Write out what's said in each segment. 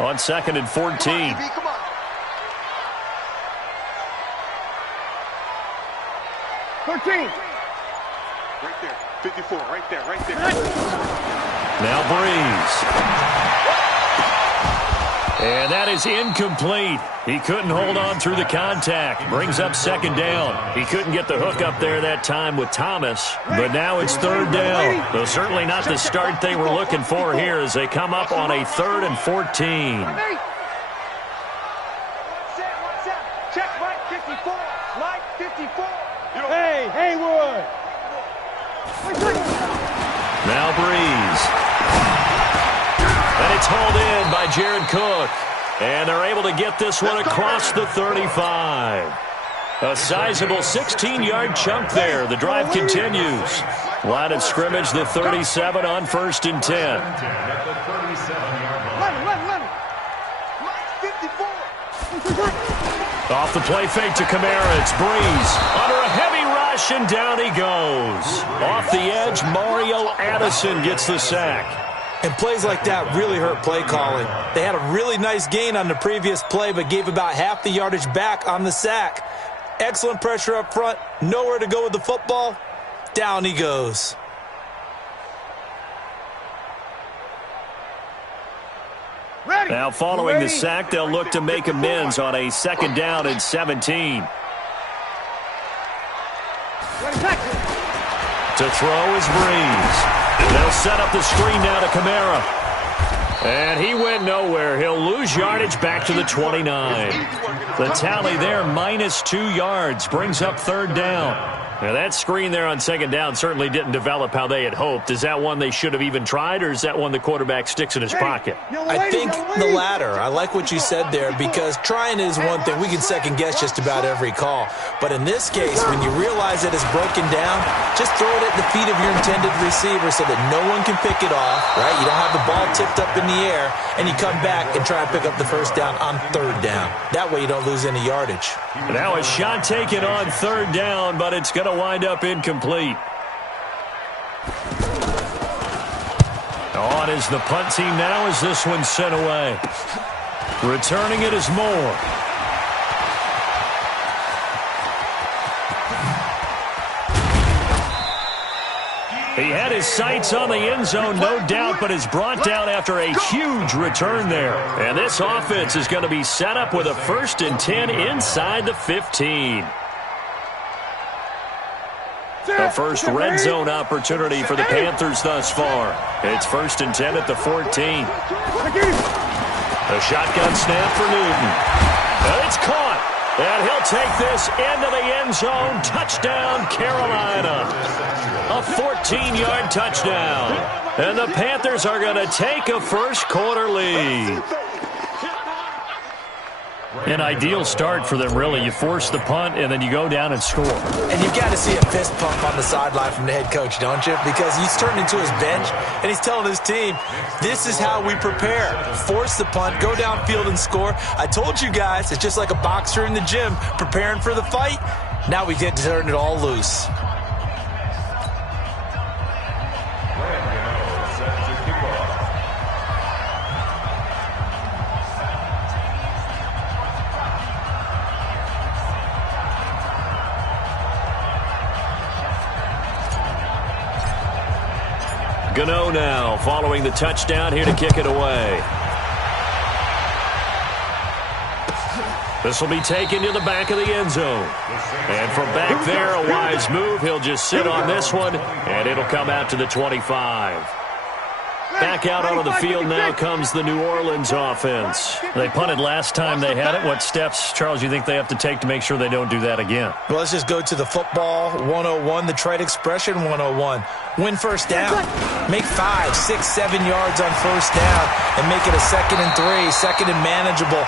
on 2nd and 14. Come on. 13. Right there. 54. Right there. Right there. Now Breeze. And that is incomplete. He couldn't hold on through the contact. Brings up 2nd down. He couldn't get the hook up there that time with Thomas. But now it's 3rd down. Though certainly not the start they were looking for here as they come up on a 3rd and 14. Check Mike 54. Mike 54. Hey, Haywood. Now Breeze. And it's hauled in by Jared Cook. And they're able to get this one across the 35. A sizable 16-yard chunk there. The drive continues. Line of scrimmage, the 37 on 1st and 10. Off the play fake to Kamara. It's Breeze. Under a heavy rush, and down he goes. Off the edge, Mario Addison gets the sack. And plays like that really hurt play calling. They had a really nice gain on the previous play, but gave about half the yardage back on the sack. Excellent pressure up front. Nowhere to go with the football. Down he goes. Now following the sack, they'll look to make amends on a 2nd down and 17. To throw is Breeze. They'll set up the screen now to Kamara. And he went nowhere. He'll lose yardage back to the 29. The tally there, -2 yards, brings up 3rd down. Now that screen there on 2nd down certainly didn't develop how they had hoped. Is that one they should have even tried, or is that one the quarterback sticks in his pocket? I think the latter. I like what you said there, because trying is one thing. We can second-guess just about every call. But in this case, when you realize that it's broken down, just throw it at the feet of your intended receiver so that no one can pick it off, right? You don't have the ball tipped up in the air, and you come back and try and pick up the 1st down on 3rd down. That way you don't lose any yardage. Now a shot taken on 3rd down, but it's going to wind up incomplete. On is the punt team now as this one's sent away. Returning it is Moore. He had his sights on the end zone, no doubt, but is brought down after a huge return there. And this offense is going to be set up with a 1st and 10 inside the 15. The first red zone opportunity for the Panthers thus far. It's 1st and 10 at the 14. A shotgun snap for Newton. And it's caught. And he'll take this into the end zone. Touchdown, Carolina. A 14-yard touchdown. And the Panthers are going to take a first-quarter lead. An ideal start for them, really. You force the punt, and then you go down and score. And you've got to see a fist pump on the sideline from the head coach, don't you? Because he's turned into his bench, and he's telling his team, this is how we prepare. Force the punt, go downfield and score. I told you guys, it's just like a boxer in the gym preparing for the fight. Now we get to turn it all loose. Gano now following the touchdown here to kick it away. This will be taken to the back of the end zone. And from back there, a wise move. He'll just sit on this one, and it'll come out to the 25. Back out onto the field now comes the New Orleans offense. They punted last time they had it. What steps, Charles, you think they have to take to make sure they don't do that again? Well, let's just go to the football 101, the trade expression 101. Win 1st down. Make 5, 6, 7 yards on 1st down and make it a 2nd and 3, 2nd and manageable.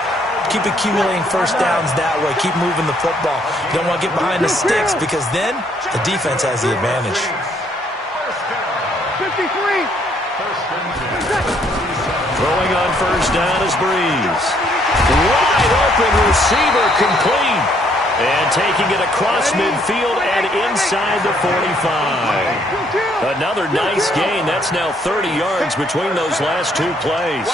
Keep accumulating 1st downs that way. Keep moving the football. You don't want to get behind the sticks because then the defense has the advantage. 53. Throwing on 1st down is Breeze. Wide open receiver complete. And taking it across midfield and inside the 45. Another nice gain. That's now 30 yards between those last two plays.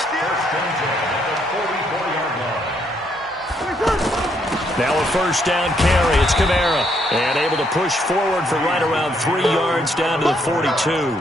Now a first down carry. It's Kamara. And able to push forward for right around 3 yards down to the 42.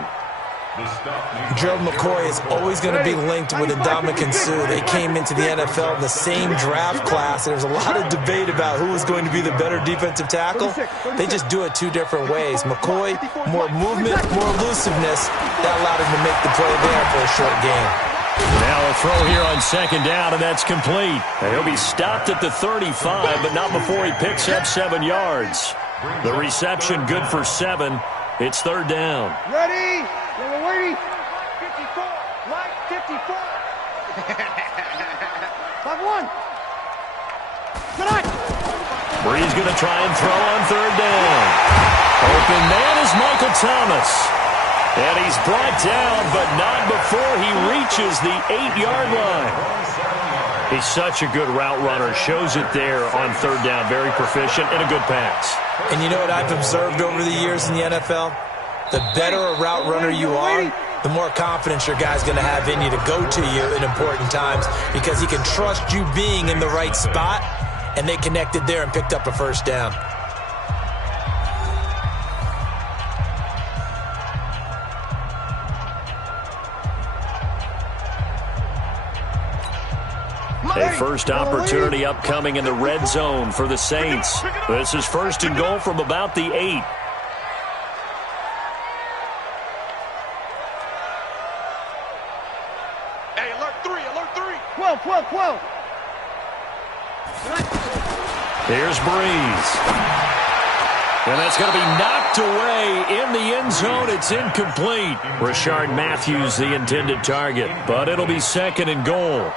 Gerald McCoy is always going to be linked with Ndamukong Suh. They came into the NFL in the same draft class. There's a lot of debate about who was going to be the better defensive tackle. They just do it 2 different ways. McCoy, more movement, more elusiveness. That allowed him to make the play there for a short gain. Now a throw here on second down, and that's complete. And he'll be stopped at the 35, but not before he picks up 7 yards. The reception good for 7. It's third down. Ready? We're waiting. 54. Mike, 54. 5-1. Bree's going to try and throw on third down. Open man is Michael Thomas. And he's brought down, but not before he reaches the 8-yard line. He's such a good route runner. Shows it there on third down. Very proficient and a good pass. And you know what I've observed over the years in the NFL? The better a route runner you are, the more confidence your guy's going to have in you to go to you in important times because he can trust you being in the right spot, and they connected there and picked up a first down. A first opportunity upcoming in the red zone for the Saints. This is first and goal from about the 8. Hey, alert 3, alert 3. 12, 12, 12. Here's Breeze. And that's going to be knocked away in the end zone. It's incomplete. Rashard Matthews, the intended target. But it'll be second and goal.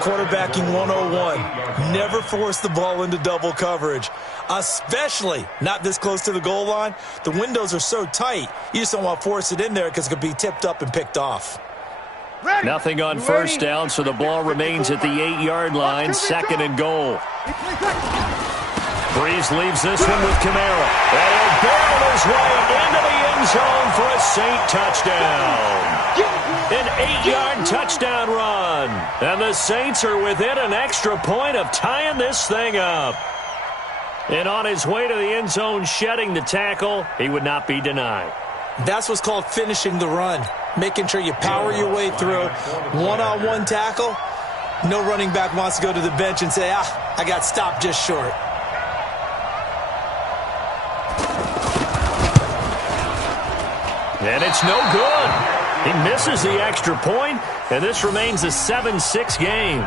Quarterbacking 101. Never force the ball into double coverage, especially not this close to the goal line. The windows are so tight, you just don't want to force it in there because it could be tipped up and picked off. Ready. Nothing on first down, so the ball remains at the 8-yard line. Second and goal. Breeze leaves this one with Kamara. And he'll barrel his way into the end zone for a Saint touchdown. An 8-yard touchdown run. And the Saints are within an extra point of tying this thing up. And on his way to the end zone, shedding the tackle, he would not be denied. That's what's called finishing the run. Making sure you power your way through. One-on-one tackle. No running back wants to go to the bench and say, I got stopped just short. And it's no good. He misses the extra point, and this remains a 7-6 game.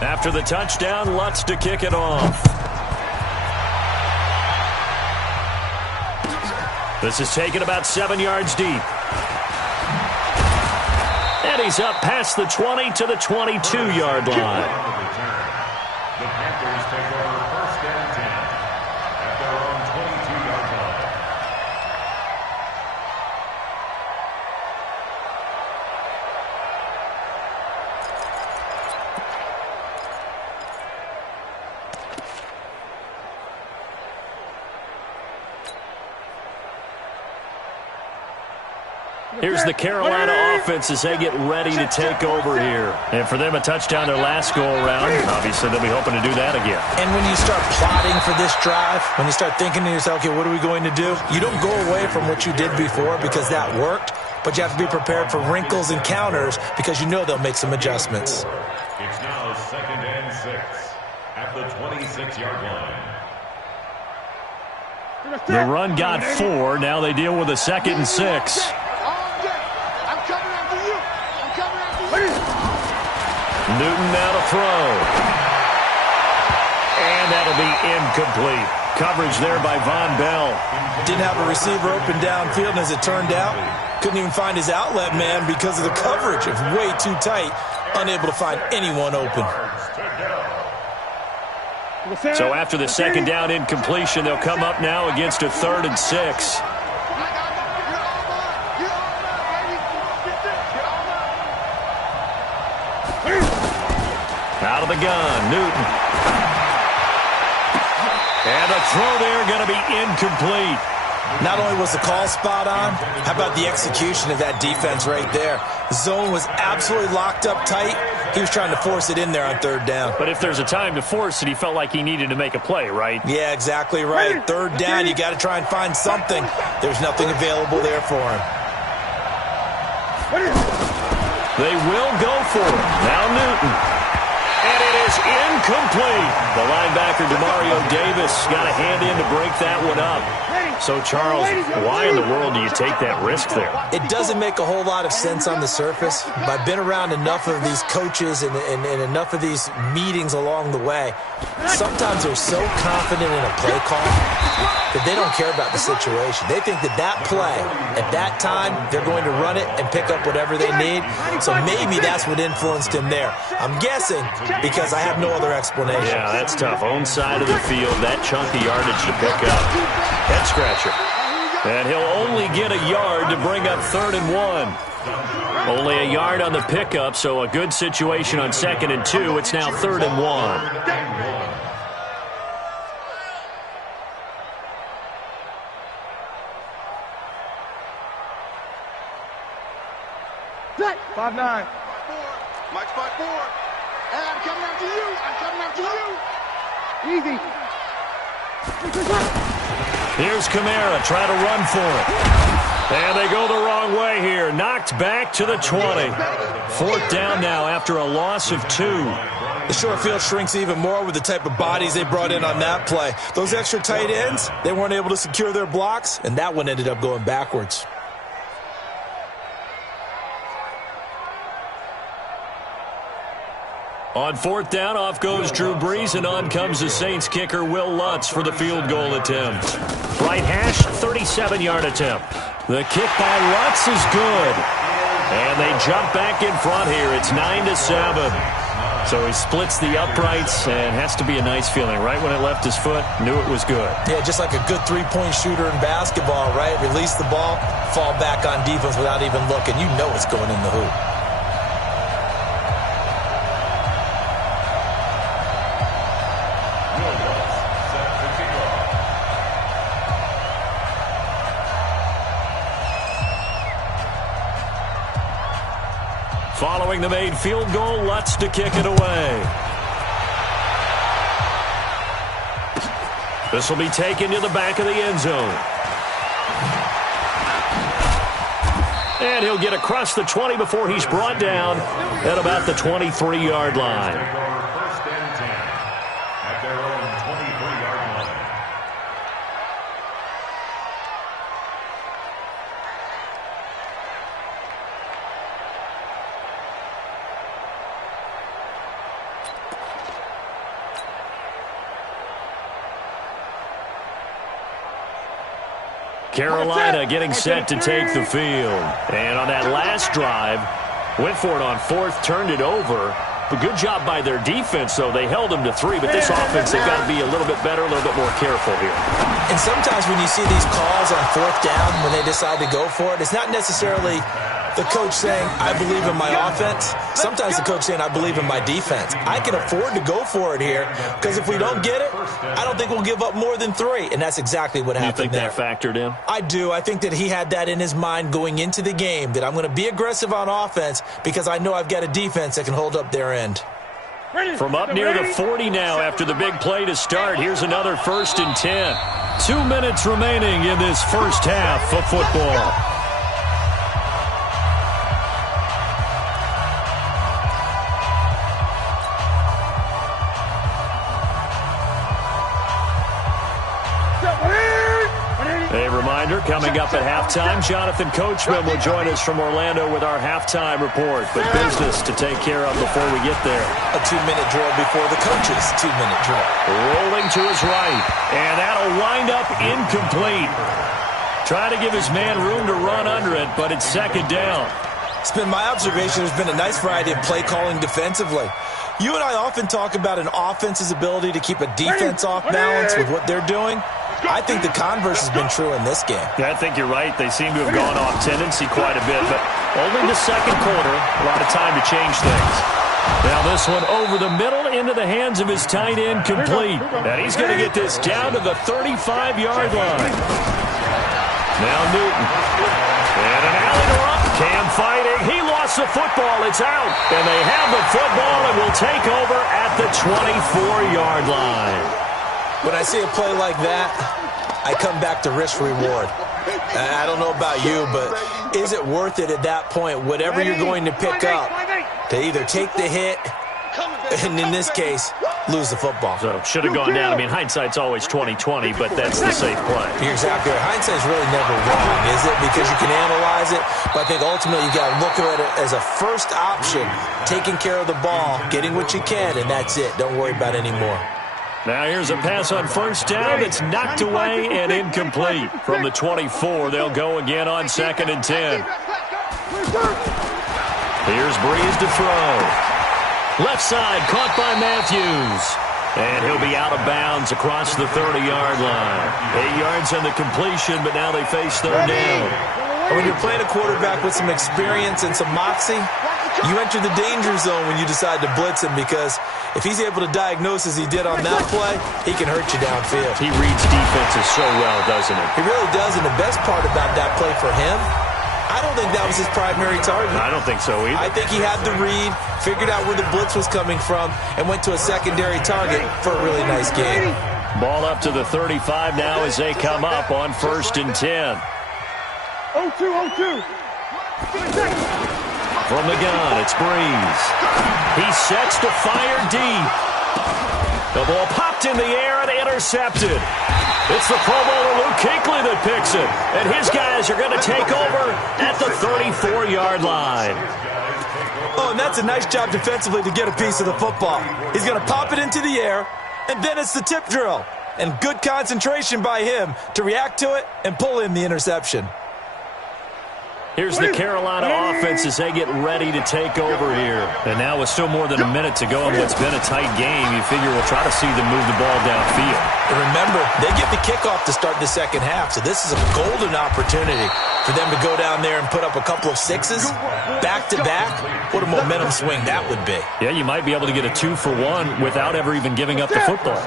After the touchdown, Lutz to kick it off. This is taken about 7 yards deep. And he's up past the 20 to the 22-yard line. The Panthers take over first and 10 at their own 22-yard line. Here's the Carolina offense as they get ready to take over here. And for them, a touchdown their last go-around. Obviously, they'll be hoping to do that again. And when you start plotting for this drive, when you start thinking to yourself, okay, what are we going to do? You don't go away from what you did before because that worked, but you have to be prepared for wrinkles and counters because you know they'll make some adjustments. It's now second and 6 at the 26-yard line. The run got 4. Now they deal with a second and 6. Newton now to throw. And that'll be incomplete. Coverage there by Von Bell. Didn't have a receiver open downfield, and as it turned out, couldn't even find his outlet man because of the coverage. It was way too tight, unable to find anyone open. So after the second down incompletion, they'll come up now against a 3rd and 6. Out of the gun, Newton. And the throw there going to be incomplete. Not only was the call spot on, how about the execution of that defense right there? The zone was absolutely locked up tight. He was trying to force it in there on third down. But if there's a time to force it, he felt like he needed to make a play, right? Yeah, exactly right. Third down, you got to try and find something. There's nothing available there for him. They will go for it. Now Newton. And it is incomplete. The linebacker, Demario Davis, got a hand in to break that one up. So, Charles, why in the world do you take that risk there? It doesn't make a whole lot of sense on the surface. But I've been around enough of these coaches and enough of these meetings along the way. Sometimes they're so confident in a play call that they don't care about the situation. They think that that play, at that time, they're going to run it and pick up whatever they need. So maybe that's what influenced him there. I'm guessing because I have no other explanation. Yeah, that's tough. Own side of the field, that chunk of yardage to pick up. Head scratcher. And he'll only get a yard to bring up 3rd and 1. Only a yard on the pickup, so a good situation on 2nd and 2. It's now 3rd and 1. Set. 5-9. Mike spot 4. And I'm coming after you. I'm coming after you. Easy. Here's Kamara trying to run for it. And they go the wrong way here. Knocked back to the 20. 4th down now after a loss of 2. The short field shrinks even more with the type of bodies they brought in on that play. Those extra tight ends, they weren't able to secure their blocks, and that one ended up going backwards. On 4th down, off goes Drew Brees, and on comes the Saints kicker, Will Lutz, for the field goal attempt. Right hash, 37-yard attempt. The kick by Lutz is good. And they jump back in front here. It's 9-7. So he splits the uprights, and has to be a nice feeling. Right when it left his foot, knew it was good. Yeah, just like a good three-point shooter in basketball, right? Release the ball, fall back on defense without even looking. You know it's going in the hoop. Following the made field goal, Lutz to kick it away. This will be taken to the back of the end zone. And he'll get across the 20 before he's brought down at about the 23-yard line. 1st and 10 at their own 23-yard line. Carolina getting set to take the field. And on that last drive, went for it on 4th, turned it over. But good job by their defense, though. They held them to 3, but this offense, they've got to be a little bit better, a little bit more careful here. And sometimes when you see these calls on 4th down, when they decide to go for it, it's not necessarily the coach saying, I believe in my offense. Sometimes the coach saying, I believe in my defense. I can afford to go for it here because if we don't get it, I don't think we'll give up more than 3. And that's exactly what happened there. You think that factored in? I do. I think that he had that in his mind going into the game, that I'm going to be aggressive on offense because I know I've got a defense that can hold up their end. From up near the 40 now after the big play to start, here's another 1st and 10. 2 minutes remaining in this first half of football. A reminder, coming up at halftime, Jonathan Coachman will join us from Orlando with our halftime report. But business to take care of before we get there. A 2-minute drill before the coach's 2-minute drill. Rolling to his right, and that'll wind up incomplete. Trying to give his man room to run under it, but it's 2nd down. It's been my observation there's been a nice variety of play calling defensively. You and I often talk about an offense's ability to keep a defense off balance with what they're doing. I think the converse has been true in this game. Yeah, I think you're right. They seem to have gone off tendency quite a bit, but only the 2nd quarter. A lot of time to change things. Now this one over the middle into the hands of his tight end, complete. And he's going to get this down to the 35-yard line. Now Newton. And an alley to Rupp. Cam fighting. He lost the football. It's out. And they have the football and will take over at the 24-yard line. When I see a play like that, I come back to risk-reward. I don't know about you, but is it worth it at that point, whatever you're going to pick up, to either take the hit and, in this case, lose the football? So should have gone down. I mean, hindsight's always 20/20, but that's the safe play. You're exactly right. Hindsight's really never wrong, is it? Because you can analyze it, but I think ultimately you got to look at it as a first option, taking care of the ball, getting what you can, and that's it. Don't worry about any more. Now here's a pass on first down that's knocked away and incomplete. From the 24, they'll go again on 2nd and 10. Here's Breeze to throw. Left side, caught by Matthews. And he'll be out of bounds across the 30-yard line. 8 yards on the completion, but now they face third down. And when you're playing a quarterback with some experience and some moxie, you enter the danger zone when you decide to blitz him, because if he's able to diagnose as he did on that play, he can hurt you downfield. He reads defenses so well, doesn't he? He really does, and the best part about that play for him, I don't think that was his primary target. I don't think so either. I think he had the read, figured out where the blitz was coming from, and went to a secondary target for a really nice game. Ball up to the 35 now as they come up on 1st and 10. 0-2. From the gun, it's Breeze. He sets to fire deep. The ball popped in the air and intercepted. It's the Pro Bowler Luke Kuechly that picks it. And his guys are going to take over at the 34-yard line. Oh, and that's a nice job defensively to get a piece of the football. He's going to pop it into the air, and then it's the tip drill. And good concentration by him to react to it and pull in the interception. Here's the Carolina offense as they get ready to take over here. And now with still more than a minute to go in what's been a tight game, you figure we'll try to see them move the ball downfield. And remember, they get the kickoff to start the second half, so this is a golden opportunity for them to go down there and put up a couple of sixes back-to-back. What a momentum swing that would be. Yeah, you might be able to get a 2-for-1 without ever even giving up the football.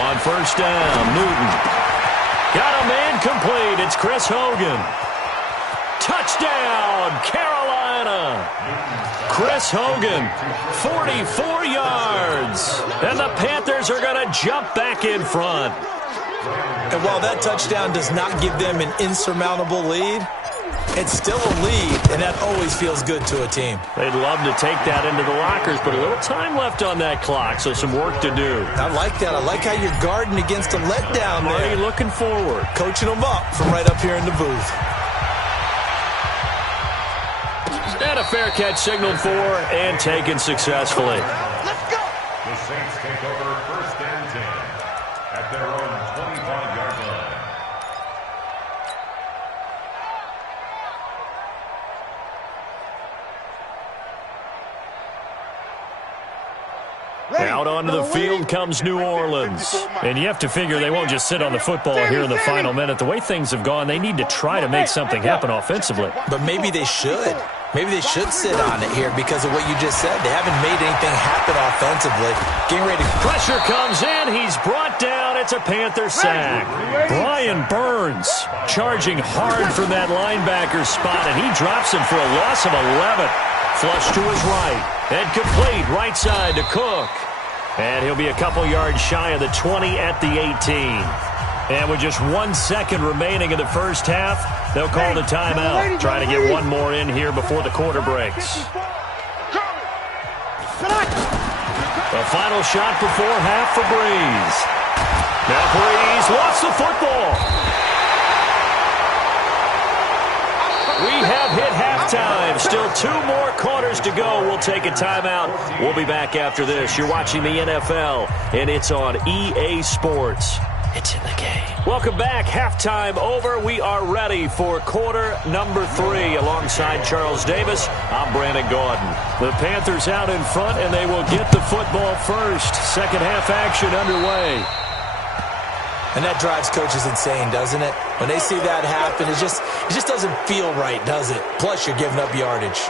On first down, Newton. Got a man complete. It's Chris Hogan. Touchdown, Carolina. Chris Hogan, 44 yards. And the Panthers are going to jump back in front. And while that touchdown does not give them an insurmountable lead, it's still a lead, and that always feels good to a team. They'd love to take that into the lockers, but a little time left on that clock, so some work to do. I like that. I like how you're guarding against a letdown there. Marty looking forward. Coaching them up from right up here in the booth. And a fair catch signaled for and taken successfully. Let's go. The Saints take over 1st and 10 at their own 25-yard line. Out onto the field comes New Orleans. And you have to figure they won't just sit on the football here in the final minute. The way things have gone, they need to try to make something happen offensively. But maybe they should. Maybe they should sit on it here because of what you just said. They haven't made anything happen offensively. Getting ready to... Pressure comes in. He's brought down. It's a Panther sack. Brian Burns charging hard from that linebacker spot, and he drops him for a loss of 11. Flush to his right. And complete right side to Cook. And he'll be a couple yards shy of the 20 at the 18. And with just 1 second remaining in the first half, they'll call the timeout. Trying to get one more in here before the quarter breaks. The final shot before half for Breeze. Now Breeze lost the football. We have hit halftime. Still 2 more quarters to go. We'll take a timeout. We'll be back after this. You're watching the NFL, and it's on EA Sports. It's in the game. Welcome back. Halftime over. We are ready for quarter number 3. Alongside Charles Davis, I'm Brandon Gaudin. The Panthers out in front, and they will get the football first. Second half action underway. And that drives coaches insane, doesn't it? When they see that happen, it just doesn't feel right, does it? Plus, you're giving up yardage.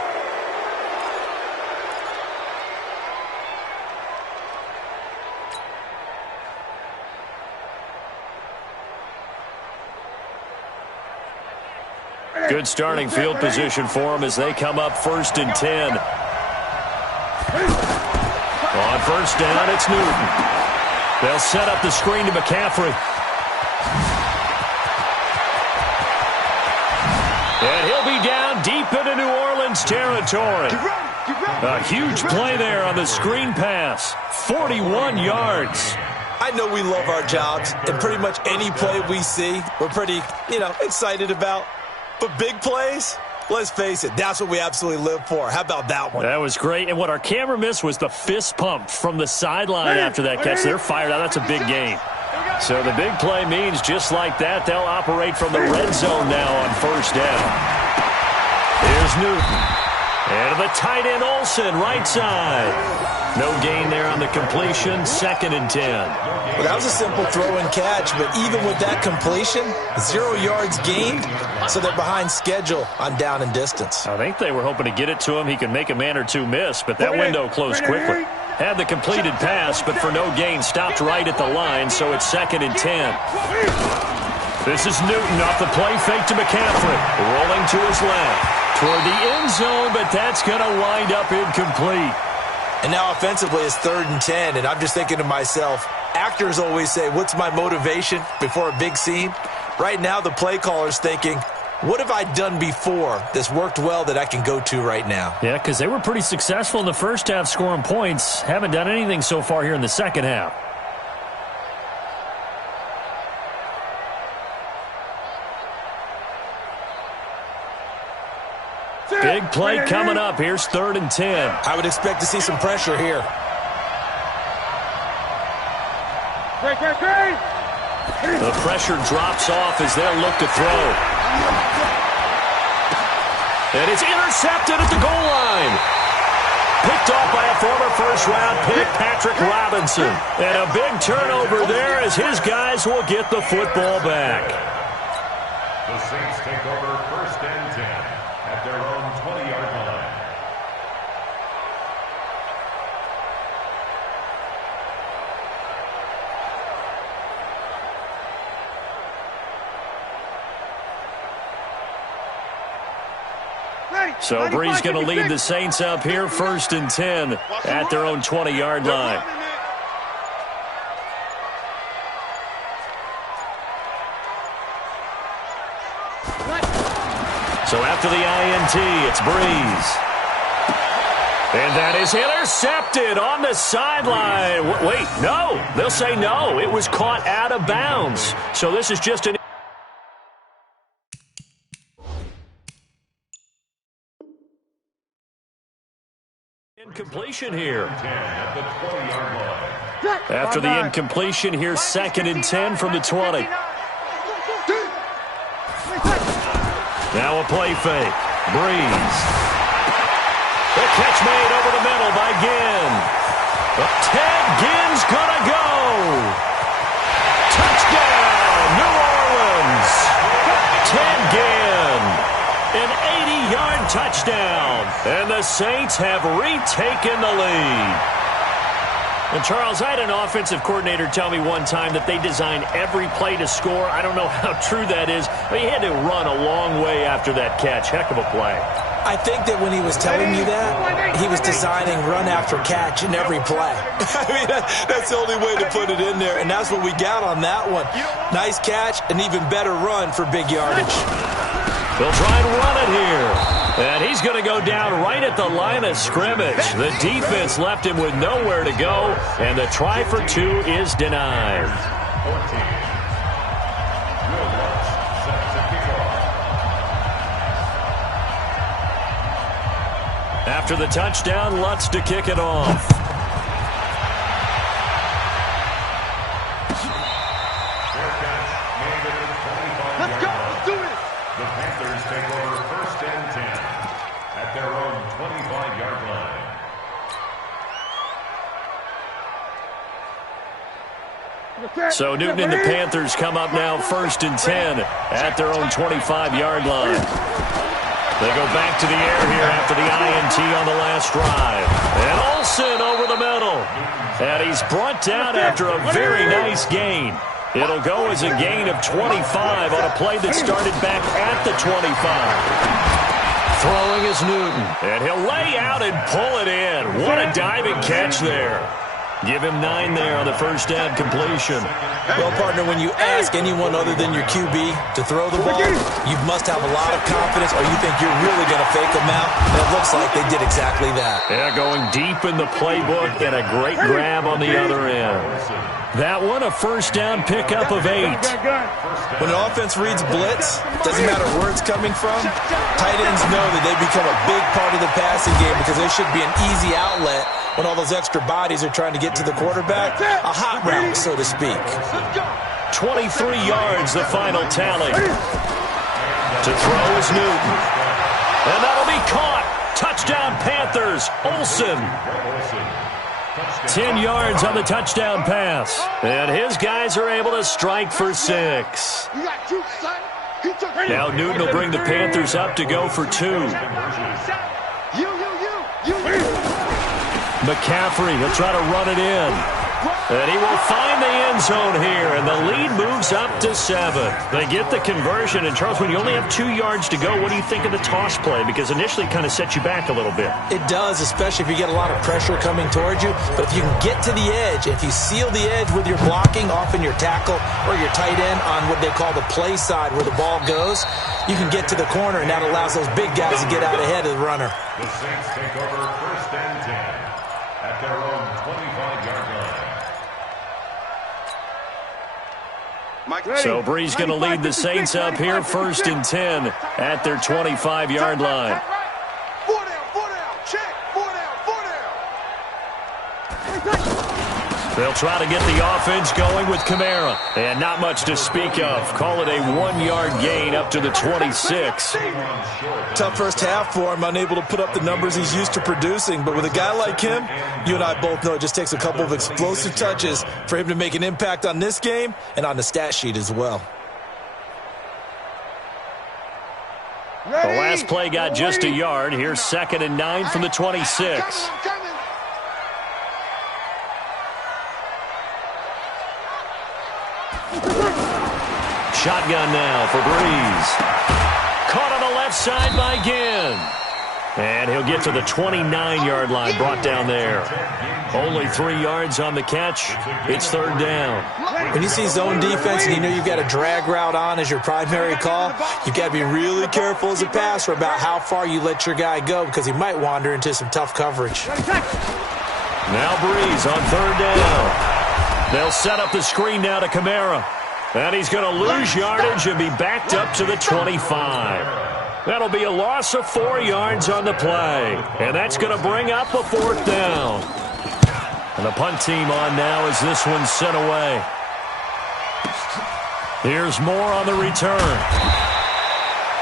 Good starting field position for them as they come up 1st and 10. On 1st down, it's Newton. They'll set up the screen to McCaffrey. And he'll be down deep into New Orleans territory. A huge play there on the screen pass. 41 yards. I know we love our jobs, and pretty much any play we see, we're pretty, excited about. But big plays, let's face it, that's what we absolutely live for. How about that one? That was great. And what our camera missed was the fist pump from the sideline after that catch. They're fired out. That's a big game. So the big play means just like that, they'll operate from the red zone now on 1st down. Here's Newton. And the tight end Olsen, right side. No gain there on the completion, 2nd and 10. Well, that was a simple throw and catch, but even with that completion, 0 yards gained, so they're behind schedule on down and distance. I think they were hoping to get it to him. He could make a man or two miss, but that window closed quickly. Had the completed pass, but for no gain, stopped right at the line, so it's 2nd and 10. This is Newton off the play fake to McCaffrey. Rolling to his left. Toward the end zone, but that's going to wind up incomplete. And now offensively it's 3rd and 10, and I'm just thinking to myself, actors always say, what's my motivation before a big scene? Right now the play caller's thinking, what have I done before that's worked well that I can go to right now? Yeah, because they were pretty successful in the first half scoring points. Haven't done anything so far here in the second half. Big play coming up. Here's 3rd and 10. I would expect to see some pressure here. The pressure drops off as they'll look to throw. And it's intercepted at the goal line. Picked off by a former first-round pick, Patrick Robinson. And a big turnover there as his guys will get the football back. The Saints take over 1st and 10 at their own 20-yard line. So Bree's going to lead the Saints up here 1st and 10 at their own 20-yard line. So after the INT, it's Breeze. And that is intercepted on the sideline. Wait, no. They'll say no. It was caught out of bounds. So this is just an incompletion here. After the incompletion, here's 2nd and 10 from the 20. Now a play fake. Breeze. The catch made over the middle by Ginn. But Ted Ginn's gonna go. Touchdown, New Orleans. Ted Ginn. An 80-yard touchdown. And the Saints have retaken the lead. And, Charles, I had an offensive coordinator tell me one time that they design every play to score. I don't know how true that is, but he had to run a long way after that catch. Heck of a play. I think that when he was telling you that, he was designing run after catch in every play. I mean, that's the only way to put it in there, and that's what we got on that one. Nice catch, an even better run for big yardage. They'll try and run it here. And he's going to go down right at the line of scrimmage. The defense left him with nowhere to go, and the try for 2 is denied. After the touchdown, Lutz to kick it off. Let's go. Let's do it. The Panthers take over 1st and 10 at their own 25-yard line. So Newton and the Panthers come up now 1st and 10 at their own 25-yard line. They go back to the air here after the INT on the last drive. And Olsen over the middle. And he's brought down after a very nice gain. It'll go as a gain of 25 on a play that started back at the 25. Throwing is Newton. And he'll lay out and pull it in. What a diving catch there. Give him 9 there on the first down completion. Well, partner, when you ask anyone other than your QB to throw the ball, you must have a lot of confidence or you think you're really going to fake them out. And it looks like they did exactly that. Yeah, going deep in the playbook and a great grab on the other end. That one, a first down pickup of 8. When an offense reads blitz, doesn't matter where it's coming from, tight ends know that they become a big part of the passing game because they should be an easy outlet when all those extra bodies are trying to get to the quarterback. A hot route, so to speak. 23 yards, the final tally. To throw is Newton. And that'll be caught. Touchdown Panthers, Olsen. 10 yards on the touchdown pass. And his guys are able to strike for 6. Now Newton will bring the Panthers up to go for 2. McCaffrey, he'll try to run it in. And he will find the end zone here, and the lead moves up to 7. They get the conversion, and Charles, when you only have 2 yards to go, what do you think of the toss play? Because initially it kind of sets you back a little bit. It does, especially if you get a lot of pressure coming towards you. But if you can get to the edge, if you seal the edge with your blocking, often your tackle or your tight end on what they call the play side where the ball goes, you can get to the corner, and that allows those big guys to get out ahead of the runner. The Saints take over 1st and 10 at their own 25-yard line. So Bree's going to lead the Saints up here 1st and 10 at their 25-yard line. 4 down, check, 4 down. They'll try to get the offense going with Kamara. And not much to speak of. Call it a 1-yard gain up to the 26. Tough first half for him, unable to put up the numbers he's used to producing. But with a guy like him, you and I both know it just takes a couple of explosive touches for him to make an impact on this game and on the stat sheet as well. The last play got just a yard. Here's 2nd and 9 from the 26. Shotgun now for Breeze. Caught on the left side by Ginn. And he'll get to the 29-yard line, brought down there. Only 3 yards on the catch. It's 3rd down. When you see zone defense and you know you've got a drag route on as your primary call, you've got to be really careful as a passer about how far you let your guy go because he might wander into some tough coverage. Now Breeze on 3rd down. They'll set up the screen now to Kamara. And he's going to lose yardage and be backed up to the 25. That'll be a loss of 4 yards on the play. And that's going to bring up a 4th down. And the punt team on now as this one's sent away. Here's more on the return.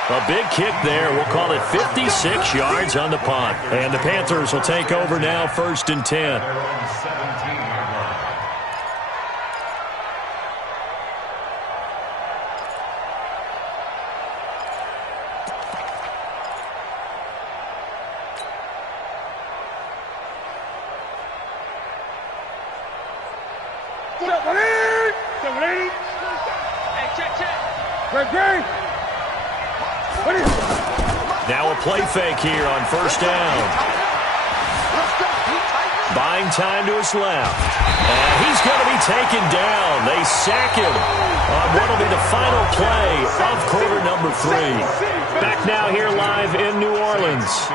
A big kick there. We'll call it 56 yards on the punt. And the Panthers will take over now 1st and 10. Now a play fake here on 1st down. Buying time to his left. And he's going to be taken down. They sack him on what will be the final play of quarter number 3. Back now here live in New Orleans.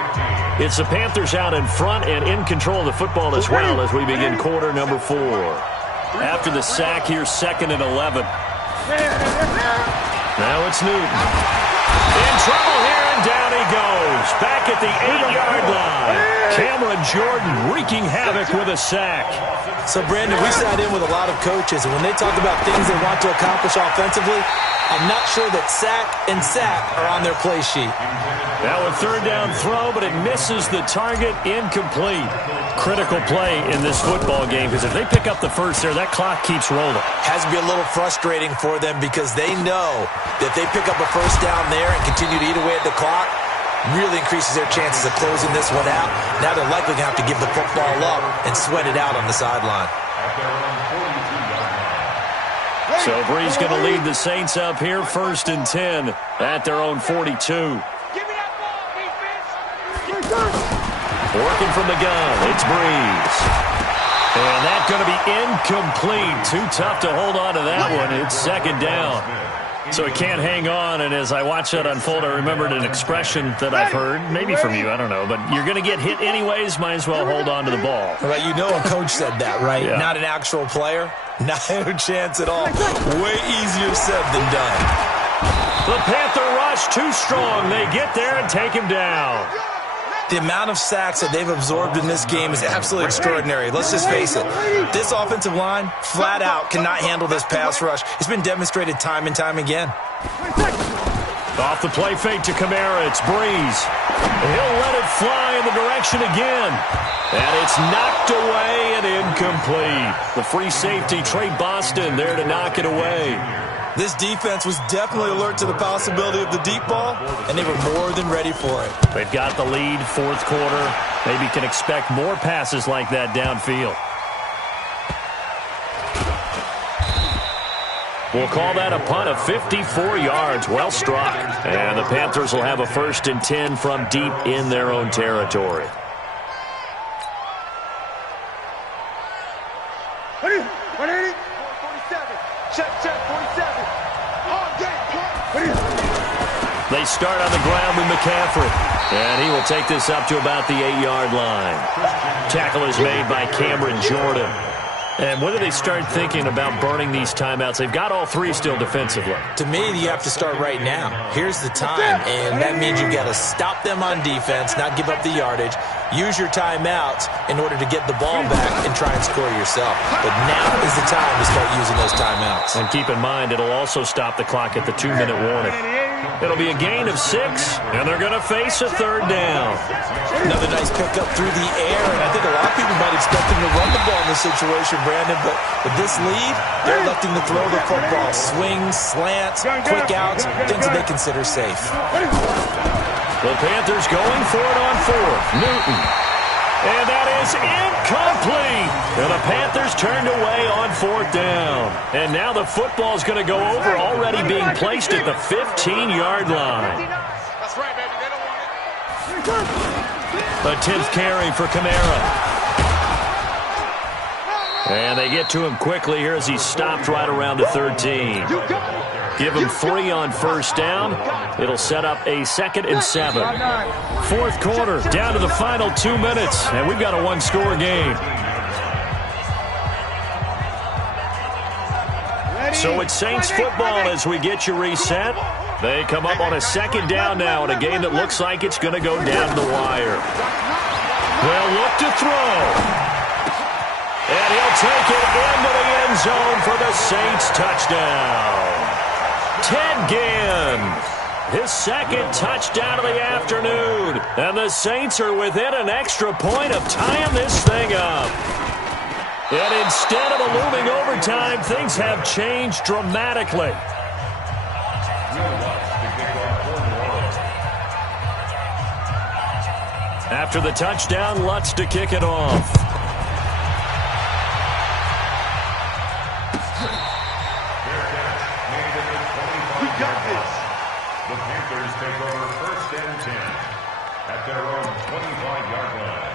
It's the Panthers out in front and in control of the football as well as we begin quarter number 4. After the sack here, 2nd and 11. Now it's Newton. In trouble here, and down he goes. Back at the 8-yard line. Cameron Jordan wreaking havoc with a sack. So, Brandon, we sat in with a lot of coaches, and when they talk about things they want to accomplish offensively, I'm not sure that sack and sack are on their play sheet. Now a third down throw, but it misses the target, incomplete. Critical play in this football game, because if they pick up the first there, that clock keeps rolling. Has to be a little frustrating for them because they know that they pick up a first down there and continue to eat away at the clock, really increases their chances of closing this one out. Now they're likely going to have to give the football up and sweat it out on the sideline. So Bree's going to lead the Saints up here, 1st and 10 at their own 42. Working from the gun, it's Breeze. And that's going to be incomplete. Too tough to hold on to that one. It's 2nd down. So it can't hang on, and as I watch that unfold, I remembered an expression that I've heard, maybe from you, I don't know, but you're going to get hit anyways, might as well hold on to the ball. Well, you know a coach said that, right? Yeah. Not an actual player. Not a chance at all. Way easier said than done. The Panther rush too strong. They get there and take him down. The amount of sacks that they've absorbed in this game is absolutely extraordinary. Let's just face it. This offensive line, flat out, cannot handle this pass rush. It's been demonstrated time and time again. Off the play fake to Kamara, it's Breeze. He'll let it fly in the direction again. And it's knocked away and incomplete. The free safety, Trey Boston, there to knock it away. This defense was definitely alert to the possibility of the deep ball, and they were more than ready for it. They've got the lead, 4th quarter. Maybe can expect more passes like that downfield. We'll call that a punt of 54 yards. Well struck. And the Panthers will have a 1st and 10 from deep in their own territory. They start on the ground with McCaffrey. And he will take this up to about the 8-yard line. Tackle is made by Cameron Jordan. And when do they start thinking about burning these timeouts? They've got all 3 still defensively. To me, you have to start right now. Here's the time, and that means you've got to stop them on defense, not give up the yardage, use your timeouts in order to get the ball back and try and score yourself. But now is the time to start using those timeouts. And keep in mind, it'll also stop the clock at the 2-minute warning. It'll be a gain of 6, and they're going to face a 3rd down. Another nice pickup through the air, and I think a lot of people might expect them to run the ball in this situation, Brandon, but with this lead, they're electing to throw the football. Swings, slants, quick outs, things that they consider safe. The Panthers going for it on 4th. Newton. And that is incomplete. And the Panthers turned away on 4th down. And now the football's going to go over, already being placed at the 15-yard line. That's right, baby. They don't want it. A 10th carry for Kamara. And they get to him quickly here as he's stopped right around the 13. Give him 3 on 1st down. It'll set up a 2nd and 7. 4th quarter, down to the final 2 minutes, and we've got a 1-score game. So it's Saints football as we get you reset. They come up on a 2nd down now in a game that looks like it's going to go down to the wire. They'll look to throw. And he'll take it into the end zone for the Saints touchdown. Ted Ginn, his 2nd touchdown of the afternoon. And the Saints are within an extra point of tying this thing up. And instead of a looming overtime, things have changed dramatically. After the touchdown, Lutz to kick it off. The Panthers take over 1st and 10 at their own 25-yard line.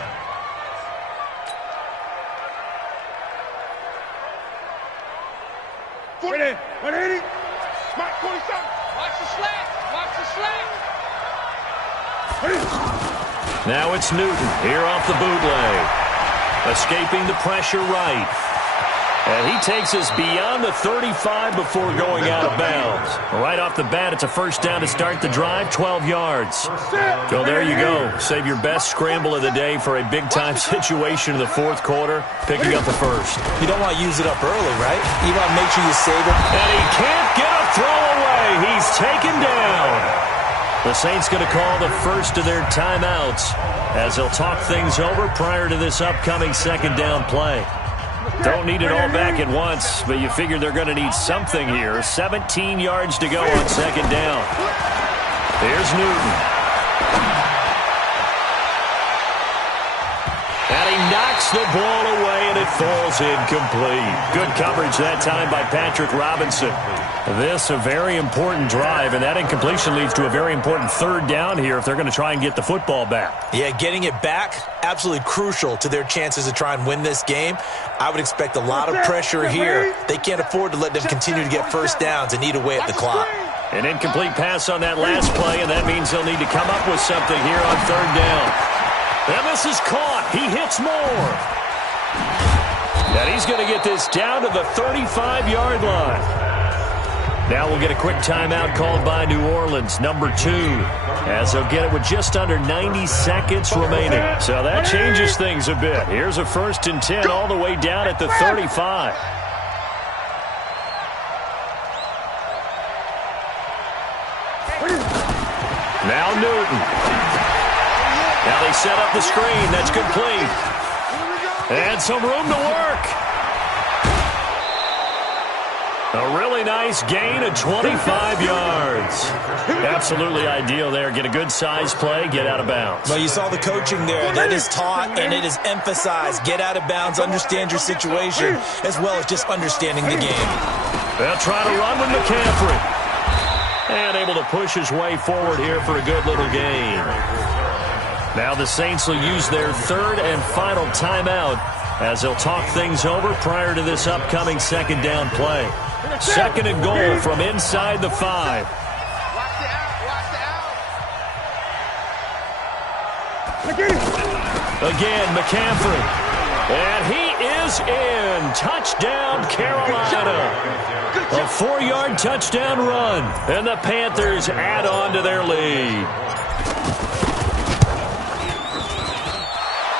What hit it? Mark 27. Watch the slant. Watch the slant. Now it's Newton here off the bootleg. Escaping the pressure right. And he takes us beyond the 35 before going out of bounds. Right off the bat, it's a first down to start the drive, 12 yards. So there you go. Save your best scramble of the day for a big-time situation in the fourth quarter, picking up the first. You don't want to use it up early, right? You want to make sure you save it. And he can't get a throw away. He's taken down. The Saints going to call the first of their timeouts as they'll talk things over prior to this upcoming second down play. Don't need it all back at once, but you figure they're going to need something here. 17 yards to go on second down. Here's Newton. And he knocks the ball away, and it falls incomplete. Good coverage that time by Patrick Robinson. This a very important drive, and that incompletion leads to a very important third down here if they're going to try and get the football back. Yeah, getting it back, absolutely crucial to their chances to try and win this game. I would expect a lot of pressure here. They can't afford to let them continue to get first downs and eat away at the clock. An incomplete pass on that last play, and that means they'll need to come up with something here on third down. And this is caught. He hits more. And he's going to get this down to the 35-yard line. Now we'll get a quick timeout called by New Orleans, number 2, as they'll get it with just under 90 seconds remaining. So that changes things a bit. Here's a 1st and 10 all the way down at the 35. Now Newton. Now they set up the screen. That's complete. And some room to work. A really nice gain of 25 yards. Absolutely ideal there. Get a good size play, get out of bounds. Well, you saw the coaching there. That is taught and it is emphasized. Get out of bounds, understand your situation, as well as just understanding the game. They'll try to run with McCaffrey. And able to push his way forward here for a good little gain. Now the Saints will use their third and final timeout as they'll talk things over prior to this upcoming second down play. 2nd and goal from inside the 5. Again, McCaffrey. And he is in. Touchdown, Carolina. A 4-yard touchdown run. And the Panthers add on to their lead.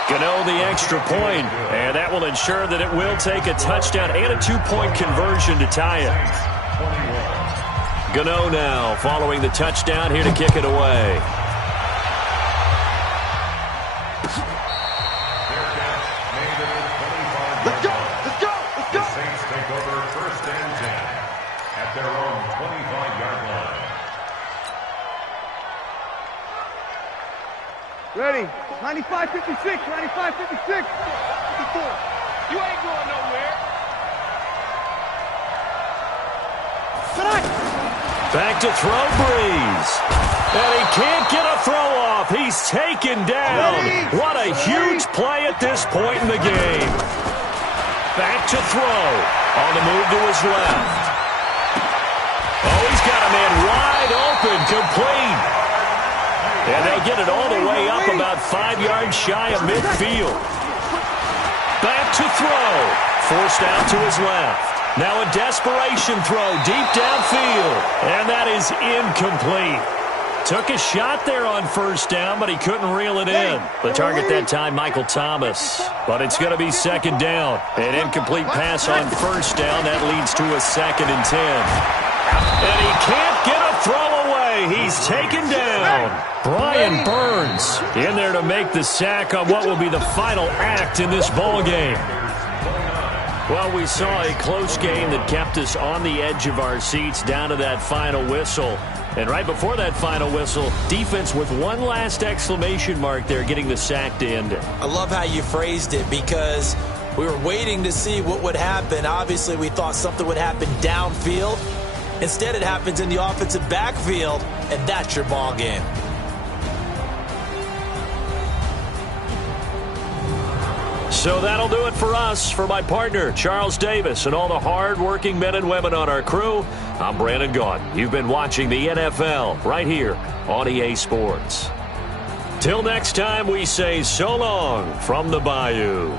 Gano the extra point, and that will ensure that it will take a touchdown and a 2-point conversion to tie it. Gano now following the touchdown here to kick it away. Let's go! Let's go! Let's go! The Saints take over 1st and 10 at their own 25-yard line. Ready. 95-56, 95-56. 54. You ain't going nowhere. Back to throw, Breeze. And he can't get a throw off. He's taken down. What a huge play at this point in the game. Back to throw. On the move to his left. Oh, he's got a man wide open, complete. And they'll get it all the way up about 5 yards shy of midfield. Back to throw. Forced out to his left. Now a desperation throw deep downfield. And that is incomplete. Took a shot there on 1st down, but he couldn't reel it in. The target that time, Michael Thomas. But it's going to be 2nd down. An incomplete pass on 1st down. That leads to a 2nd and 10. And he can't get a throw away. He's taken down. Brian Burns in there to make the sack on what will be the final act in this ball game. Well, we saw a close game that kept us on the edge of our seats down to that final whistle. And right before that final whistle, defense with one last exclamation mark there, getting the sack to end it. I love how you phrased it because we were waiting to see what would happen. Obviously, we thought something would happen downfield. Instead, it happens in the offensive backfield, and that's your ball game. So that'll do it for us. For my partner, Charles Davis, and all the hard-working men and women on our crew, I'm Brandon Gaudin. You've been watching the NFL right here on EA Sports. Till next time, we say so long from the Bayou.